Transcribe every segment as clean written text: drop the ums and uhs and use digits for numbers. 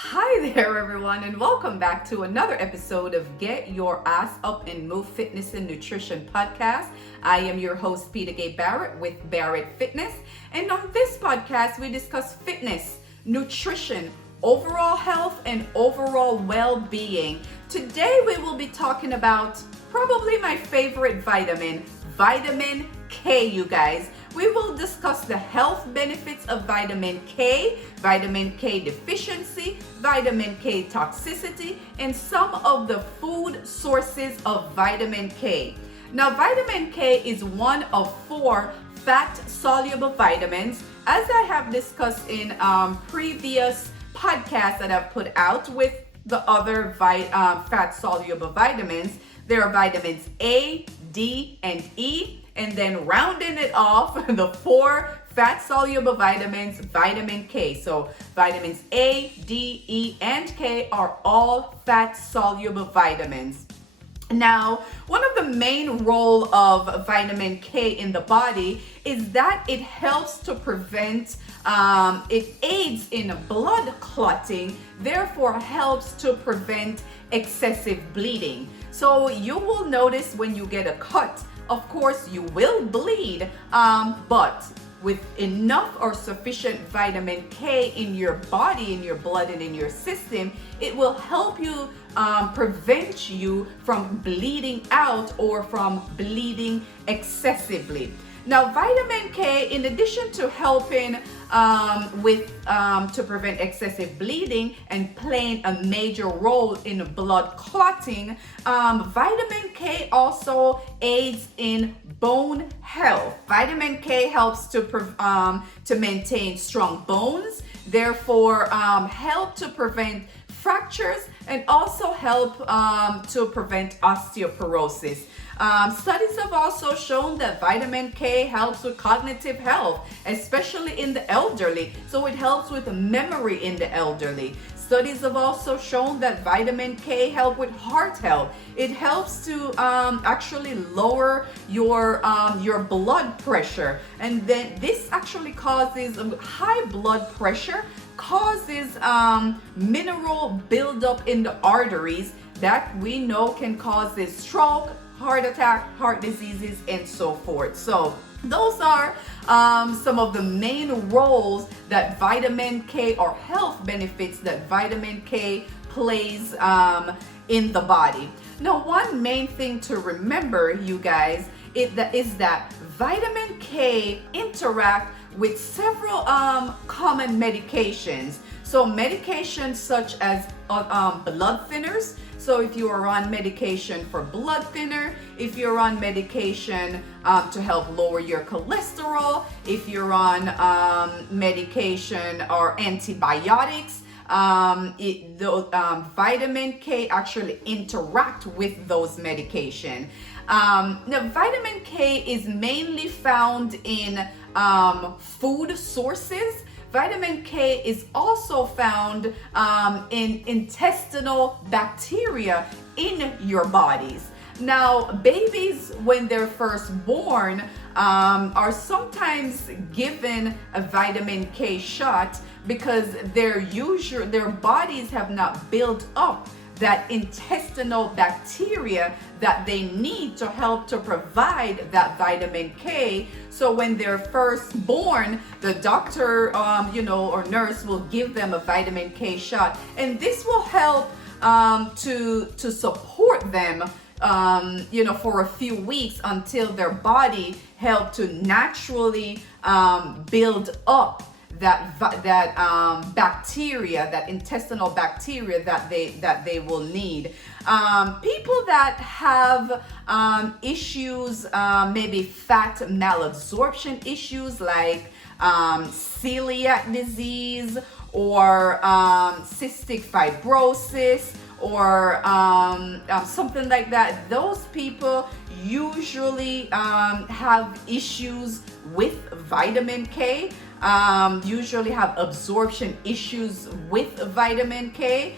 Hi there, everyone, and welcome back to another episode of Get Your Ass Up and Move Fitness and Nutrition Podcast. I am your host, peta-gay Barrett with Barrett Fitness, and on this podcast, we discuss fitness, nutrition, overall health, and overall well-being. Today, we will be talking about probably my favorite vitamin, vitamin K, you guys. We will discuss the health benefits of vitamin K deficiency, vitamin K toxicity, and some of the food sources of vitamin K. Now, vitamin K is one of four fat-soluble vitamins. As I have discussed in previous podcasts that I've put out with the other fat-soluble vitamins, there are vitamins A, D, and E. And then rounding it off, the four fat-soluble vitamins, vitamin K. So vitamins A, D, E, and K are all fat-soluble vitamins. Now, one of the main role of vitamin K in the body is that it helps to prevent, it aids in blood clotting, therefore helps to prevent excessive bleeding. So you will notice when you get a cut, of course, you will bleed, but with enough or sufficient vitamin K in your body, in your blood, and in your system, it will help you prevent you from bleeding out or from bleeding excessively. Now, vitamin K, in addition to helping to prevent excessive bleeding and playing a major role in blood clotting, vitamin K also aids in bone health. Vitamin K helps to maintain strong bones, therefore help to prevent fractures and also help to prevent osteoporosis. Studies have also shown that vitamin K helps with cognitive health, especially in the elderly. So it helps with memory in the elderly. Studies have also shown that vitamin K helps with heart health. It helps to actually lower your blood pressure, and then this actually causes high blood pressure, causes mineral buildup in the arteries that we know can cause this stroke, heart attack, heart diseases, and so forth. So those are some of the main roles that vitamin K, or health benefits that vitamin K plays in the body. Now, one main thing to remember, you guys, is that vitamin K interact with several common medications. So medications such as blood thinners. So if you are on medication for blood thinner, if you're on medication to help lower your cholesterol, if you're on medication or antibiotics, vitamin K actually interact with those medication. Now, vitamin K is mainly found in food sources. Vitamin K is also found in intestinal bacteria in your bodies. Now, babies, when they're first born, are sometimes given a vitamin K shot because their bodies have not built up that intestinal bacteria that they need to help to provide that vitamin K. So when they're first born, the doctor, or nurse will give them a vitamin K shot, and this will help to support them, for a few weeks until their body help to naturally build up that bacteria, that intestinal bacteria that they will need. People that have issues, maybe fat malabsorption issues like celiac disease or cystic fibrosis or something like that, those people usually have issues with vitamin K, usually have absorption issues with vitamin K.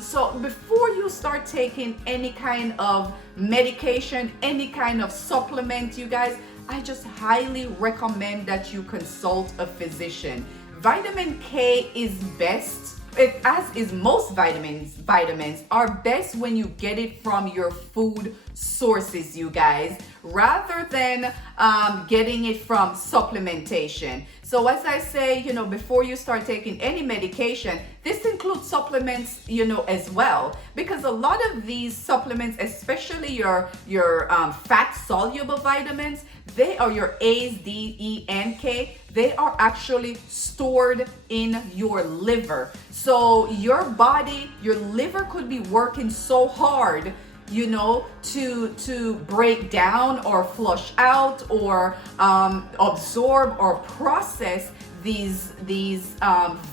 So before you start taking any kind of medication, any kind of supplement, you guys, I just highly recommend that you consult a physician. Vitamin K is best as is most vitamins are best when you get it from your food sources, you guys, rather than getting it from supplementation. So as I say, before you start taking any medication, this includes supplements, as well, because a lot of these supplements, especially your fat soluble vitamins, they are your A's, D, E, and K. They are actually stored in your liver. So your body, your liver could be working so hard, to break down or flush out or absorb or process these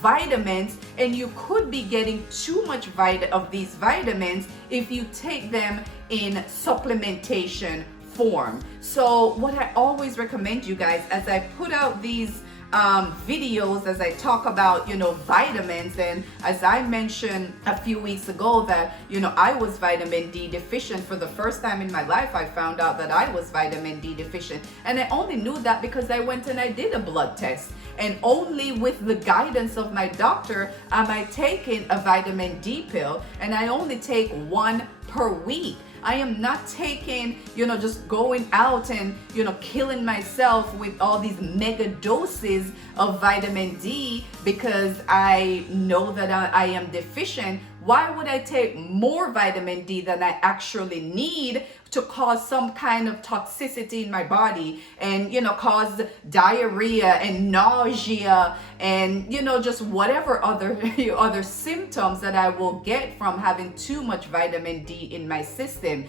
vitamins, and you could be getting too much of these vitamins if you take them in supplementation form. So what I always recommend you guys, as I put out these videos, as I talk about vitamins, and as I mentioned a few weeks ago that I was vitamin D deficient. For the first time in my life, I found out that I was vitamin D deficient, and I only knew that because I went and I did a blood test, and only with the guidance of my doctor am I taking a vitamin D pill, and I only take one per week. I am not taking, just going out and, killing myself with all these mega doses of vitamin D because I know that I am deficient. Why would I take more vitamin D than I actually need to cause some kind of toxicity in my body and, cause diarrhea and nausea and, just whatever other symptoms that I will get from having too much vitamin D in my system?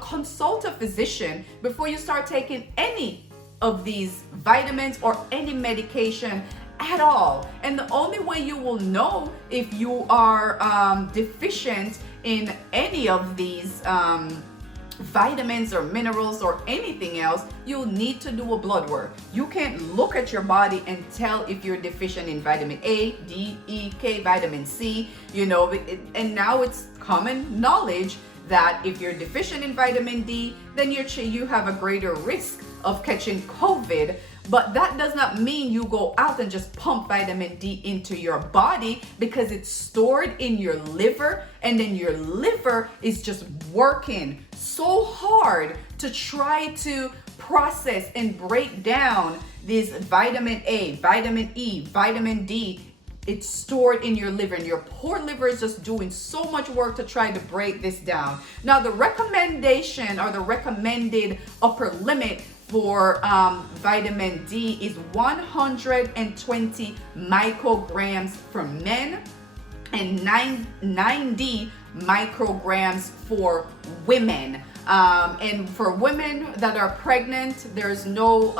Consult a physician before you start taking any of these vitamins or any medication at all. And the only way you will know if you are deficient in any of these vitamins or minerals or anything else, you'll need to do a blood work. You can't look at your body and tell if you're deficient in vitamin A, D, E, K, vitamin C, and now it's common knowledge that if you're deficient in vitamin D, then you have a greater risk of catching COVID. But that does not mean you go out and just pump vitamin D into your body, because it's stored in your liver, and then your liver is just working so hard to try to process and break down these vitamin A, vitamin E, vitamin D. It's stored in your liver, and your poor liver is just doing so much work to try to break this down. Now, the recommendation or the recommended upper limit for vitamin D is 120 micrograms for men and 90 micrograms for women. And for women that are pregnant, there's no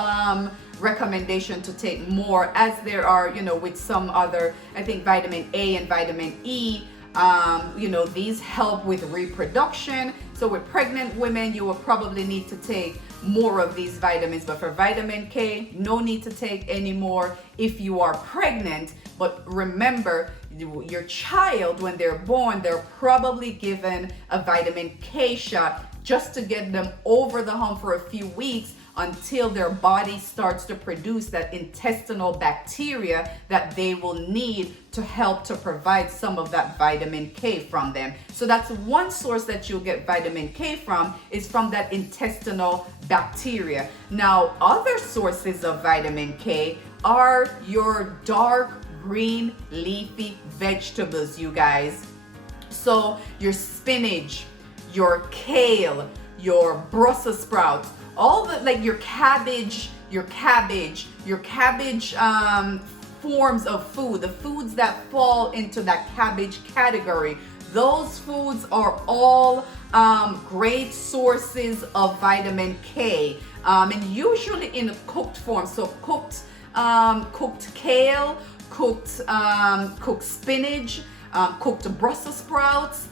recommendation to take more, as there are, with some other, I think vitamin A and vitamin E, these help with reproduction. So with pregnant women, you will probably need to take more of these vitamins, but for vitamin K, no need to take any more if you are pregnant. But remember, your child, when they're born, they're probably given a vitamin K shot just to get them over the hump for a few weeks, until their body starts to produce that intestinal bacteria that they will need to help to provide some of that vitamin K from them. So that's one source that you'll get vitamin K from, is from that intestinal bacteria. Now, other sources of vitamin K are your dark green leafy vegetables, you guys. So your spinach, your kale, your Brussels sprouts, all the, like your cabbage forms of food, the foods that fall into that cabbage category, those foods are all great sources of vitamin K, and usually in a cooked form. So cooked kale, cooked spinach, cooked Brussels sprouts,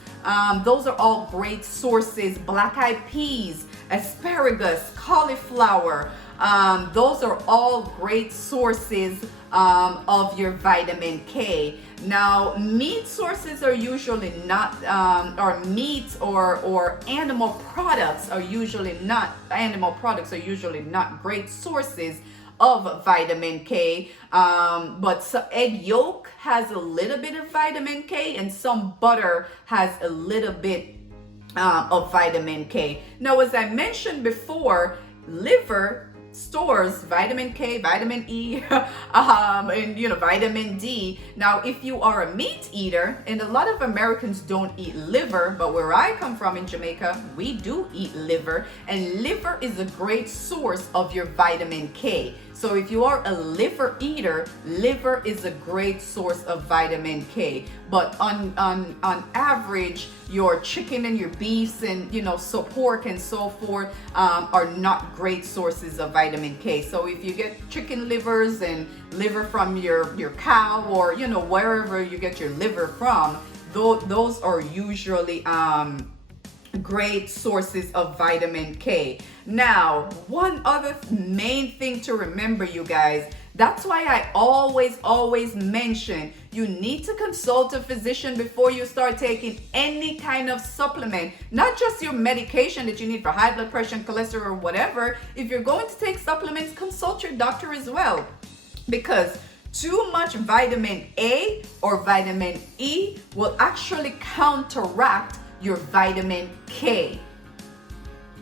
those are all great sources. Black-eyed peas, asparagus, cauliflower, those are all great sources of your vitamin K. Now, meat sources are usually not, or meat or animal products are usually not great sources of vitamin K. But so egg yolk has a little bit of vitamin K, and some butter has a little bit of vitamin K. Now, as I mentioned before, liver stores vitamin K, vitamin E, and vitamin D. Now, if you are a meat eater, and a lot of Americans don't eat liver, but where I come from in Jamaica, we do eat liver, and liver is a great source of your vitamin K. So if you are a liver eater, liver is a great source of vitamin K. But on average, your chicken and your beefs and so pork and so forth are not great sources of vitamin K. So if you get chicken livers and liver from your cow, or wherever you get your liver from, those are usually great sources of vitamin K. Now, one other main thing to remember, you guys, that's why I always mention you need to consult a physician before you start taking any kind of supplement, not just your medication that you need for high blood pressure and cholesterol or whatever. If you're going to take supplements, consult your doctor as well, because too much vitamin A or vitamin E will actually counteract your vitamin K.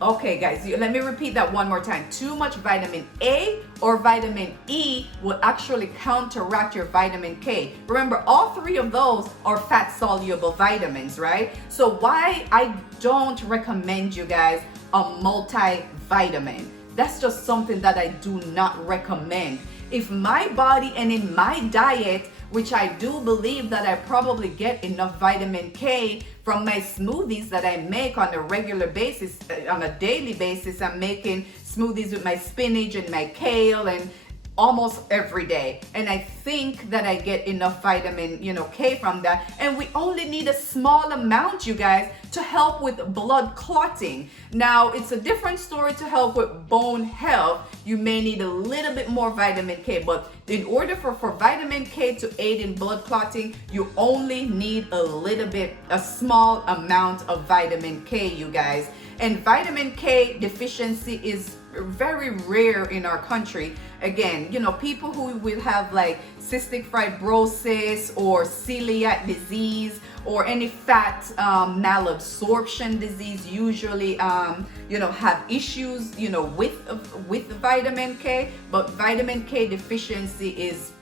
Okay, guys, let me repeat that one more time. Too much vitamin A or vitamin E will actually counteract your vitamin K. Remember, all three of those are fat-soluble vitamins, right? So why I don't recommend you guys a multivitamin. That's just something that I do not recommend. If my body and in my diet, which I do believe that I probably get enough vitamin K from my smoothies that I make on a regular basis, on a daily basis. I'm making smoothies with my spinach and my kale and almost every day, and I think that I get enough vitamin K from that, and we only need a small amount, you guys, to help with blood clotting. Now, it's a different story to help with bone health. You may need a little bit more vitamin K, but in order for vitamin K to aid in blood clotting, you only need a small amount of vitamin K, you guys. And vitamin K deficiency is very rare in our country. Again, people who will have like cystic fibrosis or celiac disease or any fat malabsorption disease usually have issues with vitamin K. But vitamin K deficiency is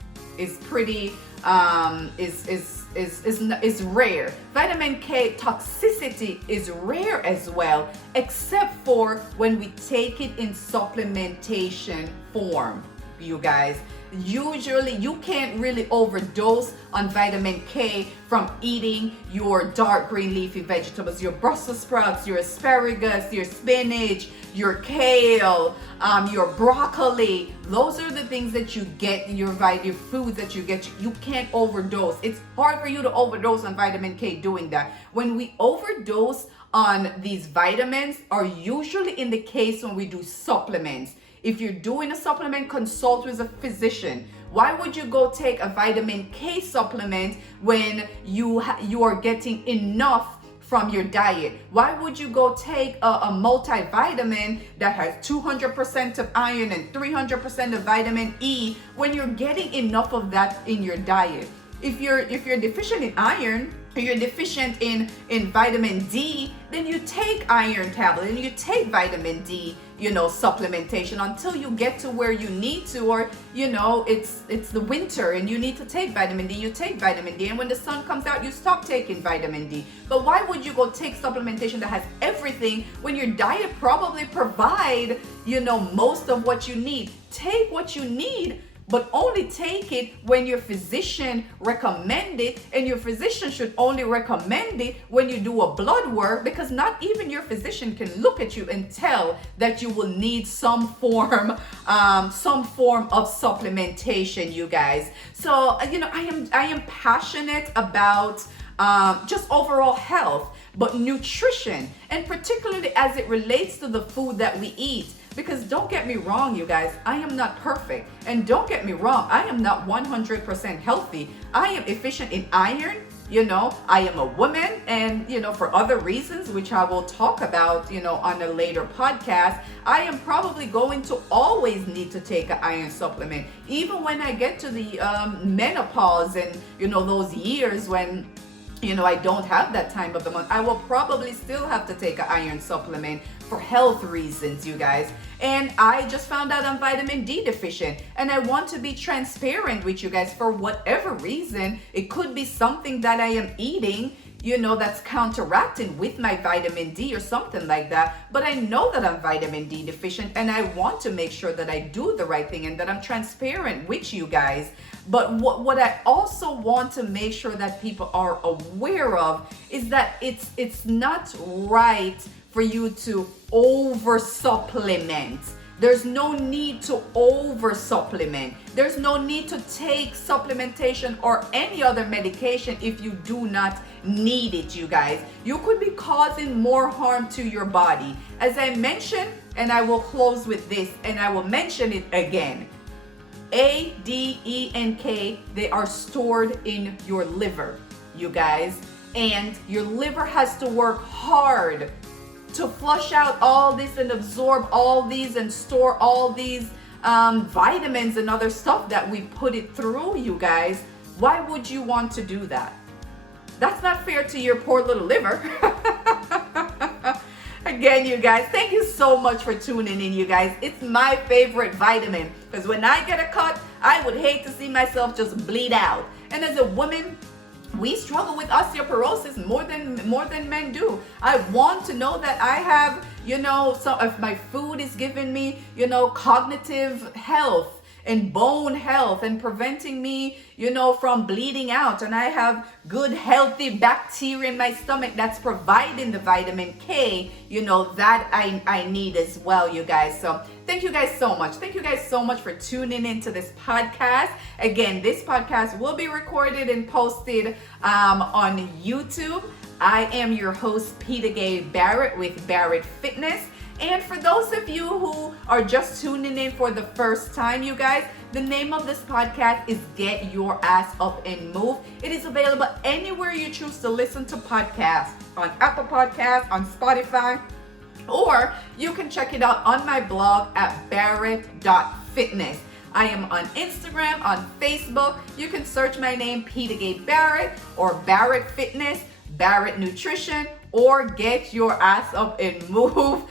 pretty is rare. Vitamin K toxicity is rare as well, except for when we take it in supplementation form, you guys. Usually you can't really overdose on vitamin K from eating your dark green leafy vegetables, your Brussels sprouts, your asparagus, your spinach, your kale, your broccoli. Those are the things that you get, your foods that you get. You can't overdose. It's hard for you to overdose on vitamin K doing that. When we overdose on these vitamins are usually in the case when we do supplements. If you're doing a supplement, consult with a physician. Why would you go take a vitamin K supplement when you are getting enough from your diet? Why would you go take a multivitamin that has 200% of iron and 300% of vitamin E when you're getting enough of that in your diet? If you're deficient in iron, or you're deficient in vitamin D, then you take iron tablet and you take vitamin D, supplementation until you get to where you need to, or it's the winter and you need to take vitamin D, you take vitamin D, and when the sun comes out you stop taking vitamin D. But why would you go take supplementation that has everything when your diet probably provide most of what you need? Take what you need, but only take it when your physician recommend it, and your physician should only recommend it when you do a blood work, because not even your physician can look at you and tell that you will need some form of supplementation, you guys. So I am passionate about just overall health, but nutrition, and particularly as it relates to the food that we eat. Because don't get me wrong, you guys, I am not perfect. And don't get me wrong, I am not 100% healthy. I am deficient in iron, I am a woman, and for other reasons, which I will talk about on a later podcast, I am probably going to always need to take an iron supplement, even when I get to the menopause and those years when I don't have that time of the month. I will probably still have to take an iron supplement for health reasons, you guys. And I just found out I'm vitamin D deficient, and I want to be transparent with you guys. For whatever reason, it could be something that I am eating that's counteracting with my vitamin D or something like that. But I know that I'm vitamin D deficient, and I want to make sure that I do the right thing and that I'm transparent with you guys. But what I also want to make sure that people are aware of is that it's not right for you to over supplement. There's no need to over supplement. There's no need to take supplementation or any other medication if you do not need it, you guys. You could be causing more harm to your body. As I mentioned, and I will close with this, and I will mention it again. A, D, E, and K, they are stored in your liver, you guys. And your liver has to work hard to flush out all this and absorb all these and store all these vitamins and other stuff that we put it through, you guys. Why would you want to do that? That's not fair to your poor little liver. Again, you guys, thank you so much for tuning in, you guys. It's my favorite vitamin, because when I get a cut, I would hate to see myself just bleed out. And as a woman, we struggle with osteoporosis more than men do. I want to know that I have, so if my food is giving me, cognitive health and bone health and preventing me, from bleeding out, and I have good healthy bacteria in my stomach that's providing the vitamin K, that I need as well, you guys. So thank you guys so much. Thank you guys so much for tuning into this podcast. Again, this podcast will be recorded and posted on YouTube. I am your host, peta-gay Barrett with Barrett Fitness. And for those of you who are just tuning in for the first time, you guys, the name of this podcast is Get Your Ass Up and Move. It is available anywhere you choose to listen to podcasts, on Apple Podcasts, on Spotify, or you can check it out on my blog at barrett.fitness. I am on Instagram, on Facebook. You can search my name, peta-gay Barrett, or Barrett Fitness, Barrett Nutrition, or Get Your Ass Up and Move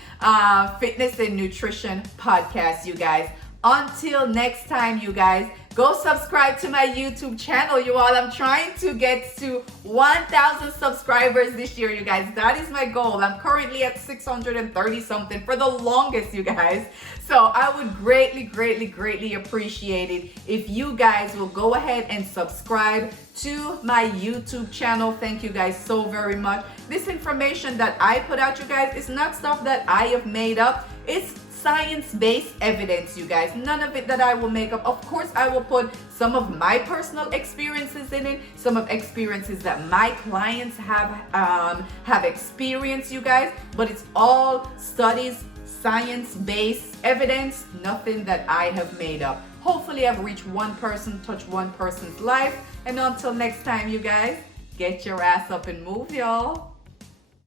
Fitness and Nutrition Podcast, you guys. Until next time, you guys, go subscribe to my YouTube channel, you all. I'm trying to get to 1,000 subscribers this year, you guys. That is my goal. I'm currently at 630 something for the longest, you guys. So I would greatly, greatly, greatly appreciate it if you guys will go ahead and subscribe to my YouTube channel. Thank you guys so very much. This information that I put out, you guys, is not stuff that I have made up. It's science-based evidence, you guys. None of it that I will make up. Of course, I will put some of my personal experiences in it, some of experiences that my clients have experienced, you guys. But it's all studies, science-based evidence, nothing that I have made up. Hopefully, I've reached one person, touched one person's life. And until next time, you guys, get your ass up and move, y'all.